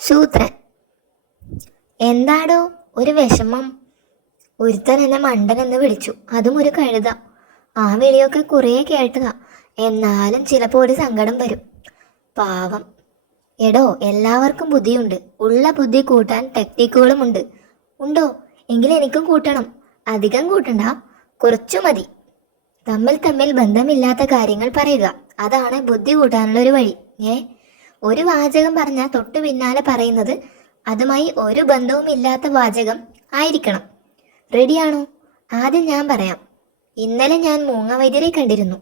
സൂത്രൻ. എന്താടോ ഒരു വിഷമം? ഒരുത്തൻ എന്നെ മണ്ടൻ എന്ന് വിളിച്ചു, അതും ഒരു കഴുത. ആ വിളിയൊക്കെ കുറേ കേട്ടതാ. എന്നാലും ചിലപ്പോൾ ഒരു സങ്കടം വരും. പാവം. എടോ, എല്ലാവർക്കും ബുദ്ധിയുണ്ട്. ഉള്ള ബുദ്ധി കൂട്ടാൻ ടെക്നിക്കുകളുമുണ്ട്. ഉണ്ടോ? എങ്കിൽ എനിക്കും കൂട്ടണം. അധികം കൂട്ടണ്ട, കുറച്ചു മതി. തമ്മിൽ തമ്മിൽ ബന്ധമില്ലാത്ത കാര്യങ്ങൾ പറയുക, അതാണ് ബുദ്ധി കൂട്ടാനുള്ള ഒരു വഴി. ഒരു വാചകം പറഞ്ഞാൽ തൊട്ടു പിന്നാലെ പറയുന്നത് അതുമായി ഒരു ബന്ധവുമില്ലാത്ത വാചകം ആയിരിക്കണം. റെഡിയാണോ? ആദ്യം ഞാൻ പറയാം. ഇന്നലെ ഞാൻ മൂങ്ങവൈദ്യരെ കണ്ടിരുന്നു.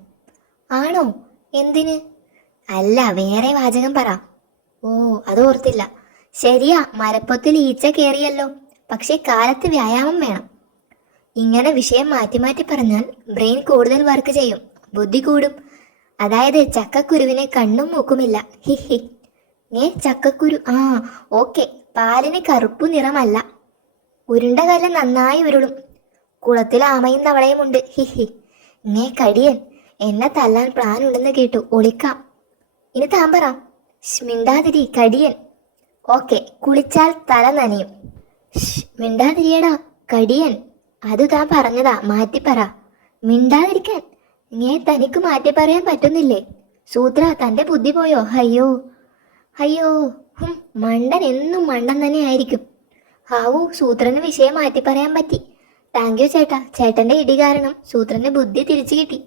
ആണോ? എന്തിന്? അല്ല, വേറെ വാചകം പറ. ഓ, അത് ഓർത്തില്ല. ശരിയാ, മരപ്പൊത്തിൽ ഈച്ച കയറിയല്ലോ. പക്ഷെ കാലത്ത് വ്യായാമം വേണം. ഇങ്ങനെ വിഷയം മാറ്റി മാറ്റി പറഞ്ഞാൽ ബ്രെയിൻ കൂടുതൽ വർക്ക് ചെയ്യും, ബുദ്ധി കൂടും. അതായത് ചക്കക്കുരുവിന് കണ്ണും മൂക്കുമില്ല. ഹിഹി. ചക്കക്കുരു. ഓക്കെ. പാലിന് കറുപ്പു നിറമല്ല. ഉരുണ്ട കല്ല് നന്നായി ഉരുളും. കുളത്തിൽ ആമയും തവളയും ഉണ്ട്. ഹിഹി. കടിയൻ. എന്നെ തല്ലാൻ പ്ലാൻ ഉണ്ടെന്ന് കേട്ടു, ഒളിക്കാം. ഇനി താൻ പറ. മിണ്ടാതിരി കടിയൻ. ഓക്കെ. കുളിച്ചാൽ തല നനയും. മിണ്ടാതിരിയടാ കടിയൻ. അത് താൻ പറഞ്ഞതാ, മാറ്റിപ്പറ. മിണ്ടാതിരിക്കാൻ. തനിക്ക് മാറ്റി പറയാൻ പറ്റുന്നില്ലേ? സൂത്ര, തന്റെ ബുദ്ധി പോയോ? അയ്യോ അയ്യോ. മണ്ടൻ എന്നും മണ്ടൻ തന്നെ ആയിരിക്കും. ഹാവു, സൂത്രന് വിഷയം മാറ്റി പറയാൻ പറ്റി. താങ്ക് യു ചേട്ടാ. ചേട്ടന്റെ ഇടി കാരണം സൂത്രന്റെ ബുദ്ധി തിരിച്ചു കിട്ടി.